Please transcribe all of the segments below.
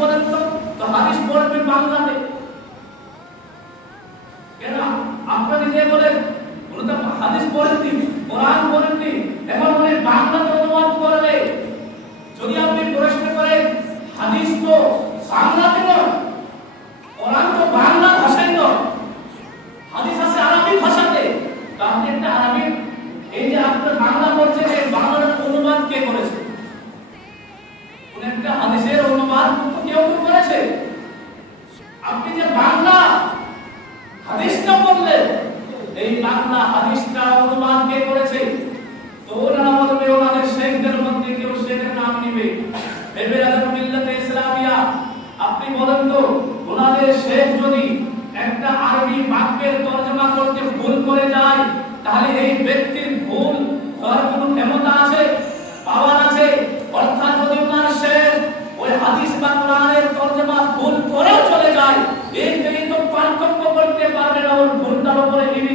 বলেন তো হাদিস পড়বেন বাংলাতে। কেন? আপনারা নিজে বলেন হাদিস পড়েননি কোরআন পড়েননি। আপনি যে বাংলা হাদিসটা বললেন, এই বাংলা হাদিসটা অনুবাদ কে করেছে? তো বলবে, ওনাদের শেখদের মধ্যে কেউ শেখের নাম নিবে। এবেরাদার মিল্লাতে ইসলামিয়া, আপনি বলেন তো, ওনাদের শেখ যদি একটা আরবি বাক্যের তর্জমা করতে ভুল করে যায়, তাহলে এই ব্যক্তির ভুল হওয়ার কোনো ক্ষমতা আছে, পাওয়ার আছে অর্থাৎ যদি ওনার শেখ ওই হাদিস বা কোরআনের তর্জমা ভুল করেও চলে যায় এই তিনি তো পার্থক্য করতে পারবে না ওর ভুলটার উপরে ইনি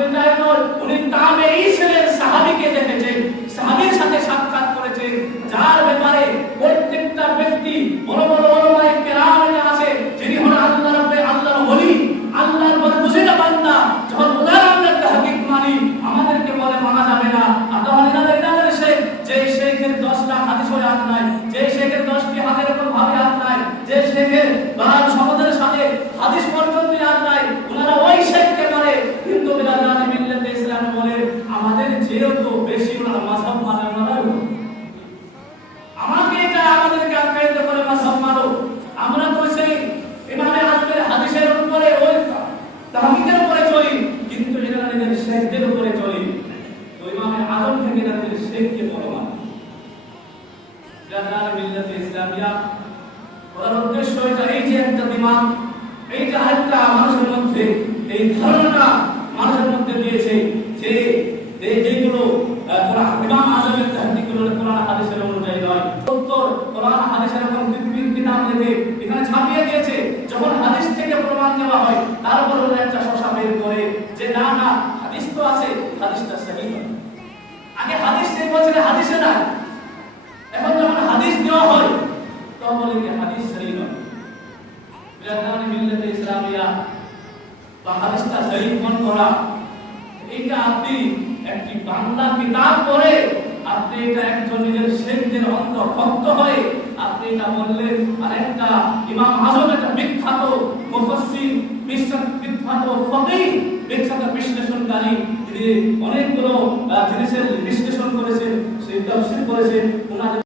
আসলে তাই এই যে এইটা একটা মানুষের মধ্যে এই ধারণাটা মানুষের মধ্যে দিয়েছে যে এই যেগুলো আহ, কোরআন ইমাম আজমের তাহদিগুলো কোরআন হাদিসের অনুযায়ী নয় উত্তর কোরআন হাদিসের কোন বিবৃত কিতাব লিখে এখানে ছাপিয়ে দিয়েছে যখন হাদিস থেকে প্রমাণ দেওয়া হয় তারপর ওরা একটা শশা বের করে যে না না হাদিস তো আছে, হাদিসটা সহি আগে হাদিস যে বলছে হাদিসে না এখন যখন হাদিস দেওয়া হয়, তখন বলে যে হাদিস সহি নয়? বিরাদানি মিল্লাতে ইসলামিয়া, বা হাদিসটা সহি মন করা। এটা আপনি একটি বাংলা কিতাব পড়ে, আপনি এটা একজন নিজের শেখদের অন্ধ ভক্ত হয়ে, আপনি এটা বললেন, আর একটা ইমাম আজম, একটা বিখ্যাত মুফাসসির, বিখ্যাত ফকিহ, বিখ্যাত বিশ্লেষণকারী তিনি অনেকগুলো জিনিসের বিশ্লেষণ করেছেন সেই তফসিল করেছেন। ওনাদের